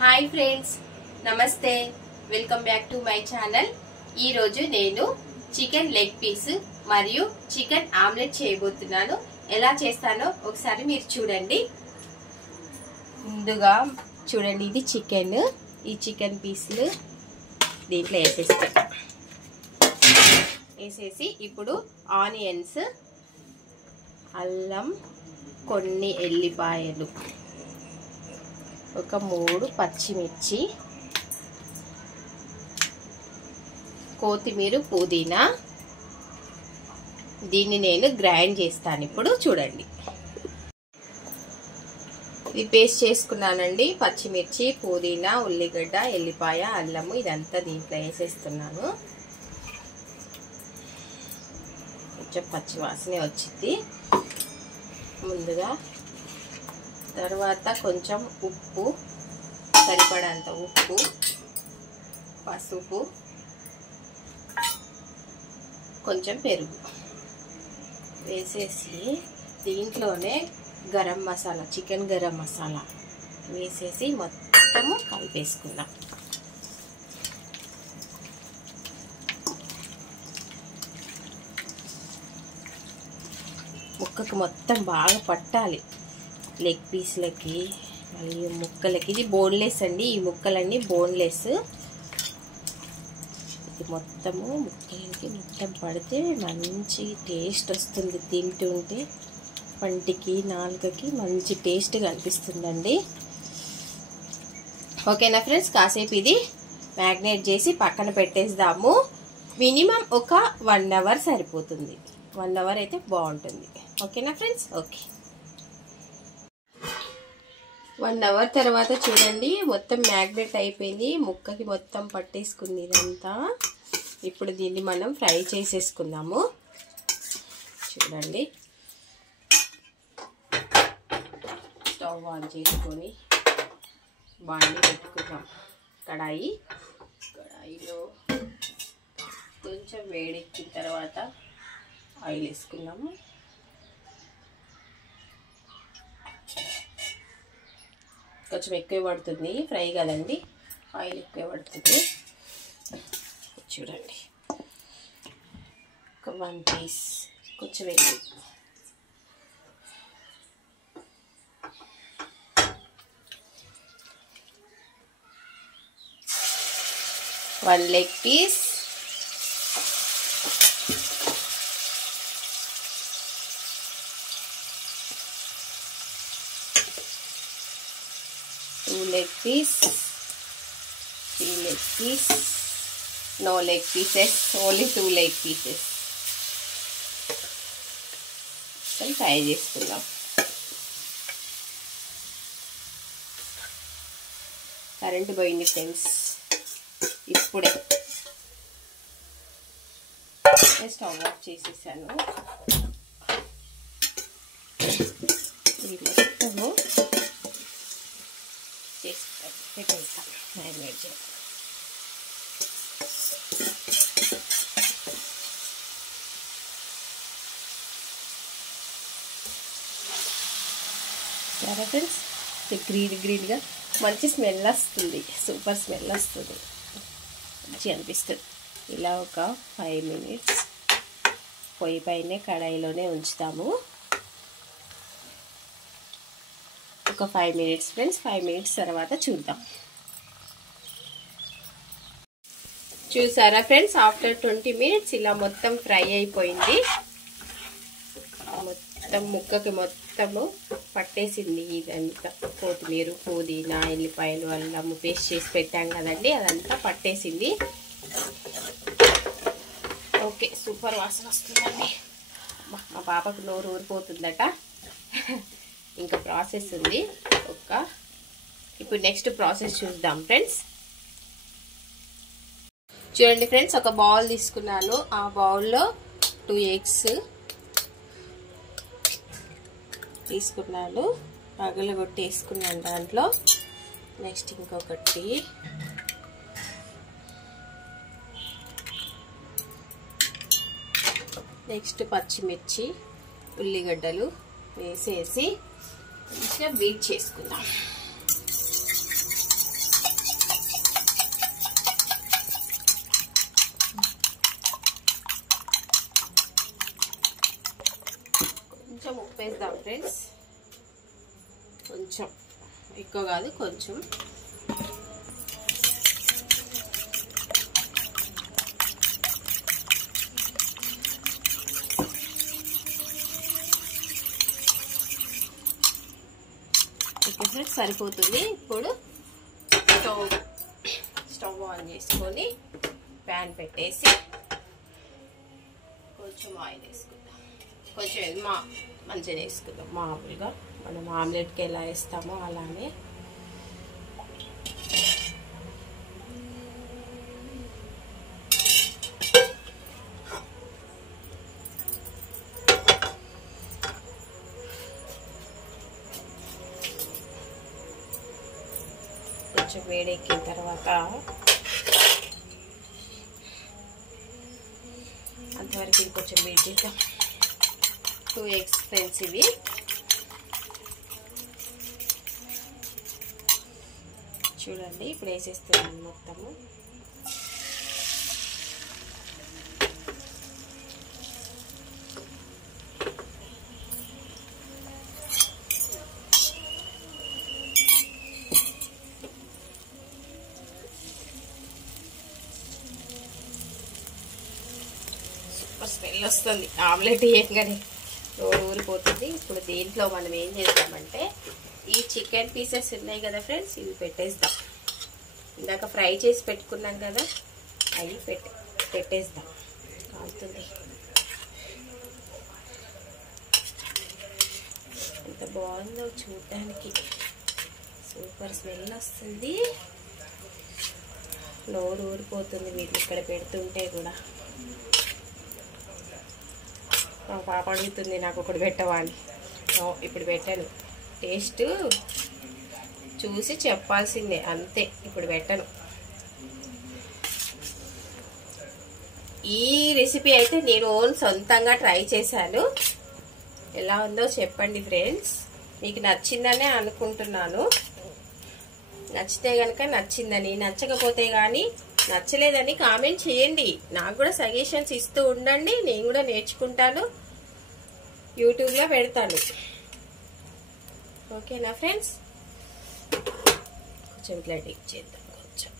Hi friends, నమస్తే. Welcome back to my channel. ఈ రోజు నేను చికెన్ లెగ్ పీస్ మరియు చికెన్ ఆమ్లెట్ చేయబోతున్నాను. ఎలా చేస్తానో ఒకసారి మీరు చూడండి. ముందుగా చూడండి, ఇది చికెన్. ఈ చికెన్ పీసులు దీంట్లో వేసేసి ఇప్పుడు ఆనియన్స్, అల్లం, కొన్ని ఎల్లిపాయలు, ఒక 3 పచ్చిమిర్చి, కొత్తిమీర, పుదీనా. దీన్ని నేను గ్రైండ్ చేస్తాను. ఇప్పుడు చూడండి, ఇది పేస్ట్ చేసుకున్నానండి. పచ్చిమిర్చి, పుదీనా, ఉల్లిగడ్డ, ఎల్లిపాయ, అల్లము ఇదంతా దీంట్లో వేసేస్తున్నాను. కొంచెం పచ్చి వాసనే వచ్చింది ముందుగా. తర్వాత కొంచెం ఉప్పు, సరిపడంత ఉప్పు, పసుపు, కొంచెం పెరుగు వేసేసి దీంట్లోనే గరం మసాలా, చికెన్ గరం మసాలా వేసేసి మొత్తము కలిపేసుకుందాం. ముక్కకు మొత్తం బాగా పట్టాలి, లెగ్ పీస్లకి మరియు ముక్కలకి. ఇది బోన్లెస్ అండి, ఈ ముక్కలన్నీ బోన్లెస్. ఇది మొత్తము ముక్కలకి మొత్తం పడితే మంచి టేస్ట్ వస్తుంది. తింటుంటే పంటికి, నాలుకకి మంచి టేస్ట్గా అనిపిస్తుందండి. ఓకేనా ఫ్రెండ్స్, కాసేపు ఇది మ్యాగ్నేట్ చేసి పక్కన పెట్టేద్దాము. మినిమం ఒక 1 అవర్ సరిపోతుంది. 1 అవర్ అయితే బాగుంటుంది. ఓకేనా ఫ్రెండ్స్? ఓకే. 1 అవర్ తర్వాత చూడండి, మొత్తం మ్యాగ్నేట్ అయిపోయింది, ముక్కకి మొత్తం పట్టేసుకుంది ఇదంతా. ఇప్పుడు దీన్ని మనం ఫ్రై చేసేసుకుందాము. చూడండి, స్టవ్ ఆన్ చేసుకొని బాండి పెట్టుకుందాం. కడాయిలో కొంచెం వేడెక్కిన తర్వాత ఆయిల్ వేసుకుందాము. కొంచెం ఎక్కువ పడుతుంది, ఫ్రై కదండి, ఆయిల్ ఎక్కువ పడుతుంది. చూడండి, ఒక 1 పీస్ కొంచెం వేసి, 1 leg piece, 2 leg piece, 3 leg piece, no leg pieces, only 2 leg pieces. Fry చేసుకుందాం. కరెంట్ పోయింది ఫ్రెండ్స్, ఇప్పుడే స్టవ్ ఆఫ్ చేసేసాను. ఇది మొత్తము పెట్టేస్తాను, మ్యారినేట్ చేయాలి. సరే ఫ్రెండ్స్, గ్రీన్గా మంచి స్మెల్ వస్తుంది, సూపర్ స్మెల్ వస్తుంది, మంచి అనిపిస్తుంది. ఇలా ఒక 5 మినిట్స్ పొయ్యి పైనే కడాయిలోనే ఉంచుతాము. ఒక 5 మినిట్స్ ఫ్రెండ్స్. 5 మినిట్స్ తర్వాత చూద్దాం. చూసారా ఫ్రెండ్స్, ఆఫ్టర్ 20 మినిట్స్ ఇలా మొత్తం ఫ్రై అయిపోయింది. మొత్తం ముక్కకి మొత్తము పట్టేసింది ఇదంతా. కొత్తిమీర, పుదీనా, ఎల్లిపాయలు, అల్లం పేస్ట్ చేసి పెట్టాం కదండి, అదంతా పట్టేసింది. ఓకే, సూపర్ వాసన వస్తుందండి. మా పాపకు నోరు ఊరిపోతుందట. ఇంకా ప్రాసెస్ ఉంది. ఇప్పుడు నెక్స్ట్ ప్రాసెస్ చూద్దాం ఫ్రెండ్స్. చూడండి ఫ్రెండ్స్, ఒక బౌల్ తీసుకున్నాను. ఆ బౌల్లో 2 ఎగ్స్ తీసుకున్నాను, పగలగొట్టి వేసుకున్నాను దాంట్లో. నెక్స్ట్ ఇంకొకటి, నెక్స్ట్ పచ్చిమిర్చి, ఉల్లిగడ్డలు వేసేసి మంచిగా బీట్ చేసుకుందాం. వేద్దాం ఫ్రెండ్స్, కొంచెం ఎక్కువ కాదు, కొంచెం. ఓకే ఫ్రెండ్స్, సరిపోతుంది. ఇప్పుడు స్టవ్ ఆన్ చేసుకొని ప్యాన్ పెట్టేసి కొంచెం ఆయిల్ వేసుకుందాం. కొంచెం మంచిగా వేసుకుందాం. మామూలుగా మనం ఆమ్లెట్కి ఎలా వేస్తామో అలానే. కొంచెం వేడెక్కిన తర్వాత అంతవరకు ఇంకొంచెం వేడి చేద్దాం. 2 eggs ఫ్రెండ్స్ ఇవి. చూడండి, ఇప్పుడు వేసేస్తున్నాను మొత్తము. స్మెల్ వస్తుంది ఆమ్లెట్ వేయగానే, ఊరిపోతుంది. ఇప్పుడు దీంట్లో మనం ఏం చేద్దామంటే ఈ చికెన్ పీసెస్ ఉన్నాయి కదా ఫ్రెండ్స్, ఇవి పెట్టేద్దాం. ఇందాక ఫ్రై చేసి పెట్టుకున్నాం కదా, అవి పెట్టేద్దాం. కాలుతుంది. ఎంత బాగుందో చూడడానికి, సూపర్ స్మెల్ వస్తుంది. నోరు ఊరిపోతుంది వీటిని ఇక్కడ పెడుతుంటే కూడా. మా పాప అడుగుతుంది నాకు ఒకటి పెట్టవా అని. ఇప్పుడు పెట్టాను. టేస్ట్ చూసి చెప్పాల్సిందే, అంతే. ఇప్పుడు పెట్టను. ఈ రెసిపీ అయితే నేను సొంతంగా ట్రై చేశాను. ఎలా ఉందో చెప్పండి ఫ్రెండ్స్. మీకు నచ్చిందనే అనుకుంటున్నాను. నచ్చితే కనుక నచ్చిందని, నచ్చకపోతే కానీ నచ్చలేదని కామెంట్ చేయండి. నాకు కూడా సజెషన్స్ ఇస్తూ ఉండండి, నేను కూడా నేర్చుకుంటాను, యూట్యూబ్లో పెడతాను. ఓకేనా ఫ్రెండ్స్? కొంచెం ఇట్లా డిప్ చేద్దాం. కొంచెం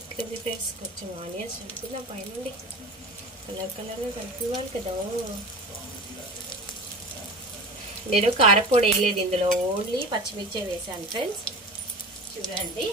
ఎట్లుంది ఫ్రెండ్స్? కొంచెం ఆనియన్స్ చల్లుకుందాం పైనుండి. కలర్గా కలుపుకోవాలి కదా. నేను కారపొడి వేయలేదు ఇందులో, ఓన్లీ పచ్చిమిర్చి వేసాను ఫ్రెండ్స్. చూడండి,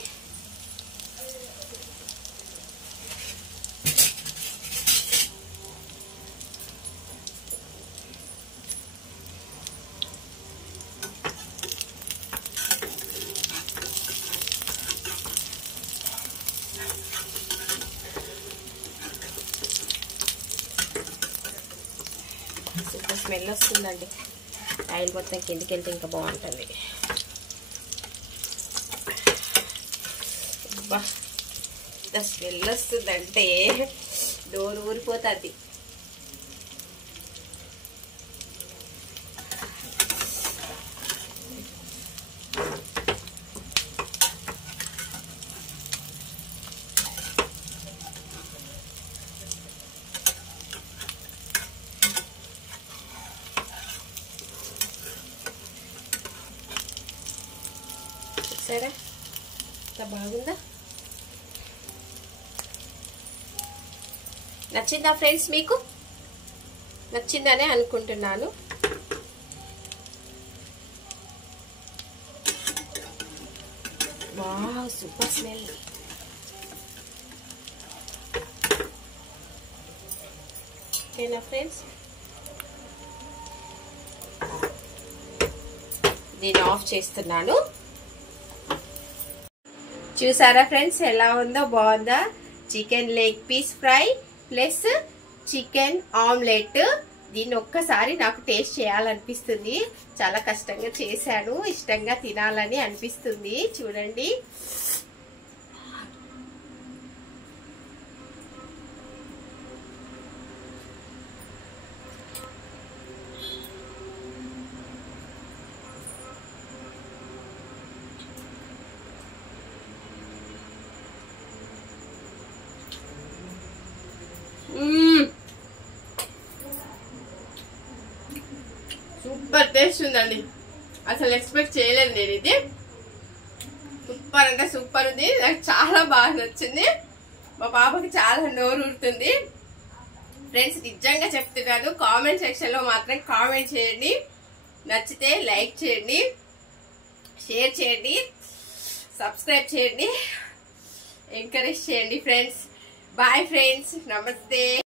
సూపర్ స్మెల్ వస్తుందండి. ఆయిల్ మొత్తం కిందికి వెళ్తే ఇంకా బాగుంటుంది. అబ్బా, ఎంత స్మెల్ వస్తుందంటే నోరు ఊరిపోతుంది. సరే, ఎంత బాగుందా? నచ్చిందా ఫ్రెండ్స్? మీకు నచ్చిందనే అనుకుంటున్నాను. Wow, super smell. ఓకేనా ఫ్రెండ్స్? దీన్ని ఆఫ్ చేస్తున్నాను. చూసారా ఫ్రెండ్స్ ఎలా ఉందో? బాగుందా? Chicken leg piece fry plus chicken omelette. దీన్ని ఒక్కసారి నాకు టేస్ట్ చేయాలనిపిస్తుంది. చాలా కష్టంగా చేశాను, ఇష్టంగా తినాలని అనిపిస్తుంది. చూడండి, టేస్ట్ ఉందండి. అసలు ఎక్స్పెక్ట్ చేయలేదు నేను. ఇది సూపర్ అంటే సూపర్ ఉంది. నాకు చాలా బాగా నచ్చింది. మా పాపకి చాలా నోరు ఊరుతుంది. ఫ్రెండ్స్ నిజంగా చెప్తున్నాను, కామెంట్ సెక్షన్ లో మాత్రం కామెంట్ చేయండి. నచ్చితే లైక్ చేయండి, షేర్ చేయండి, సబ్స్క్రైబ్ చేయండి, ఎంకరేజ్ చేయండి ఫ్రెండ్స్. బాయ్ ఫ్రెండ్స్, నమస్తే.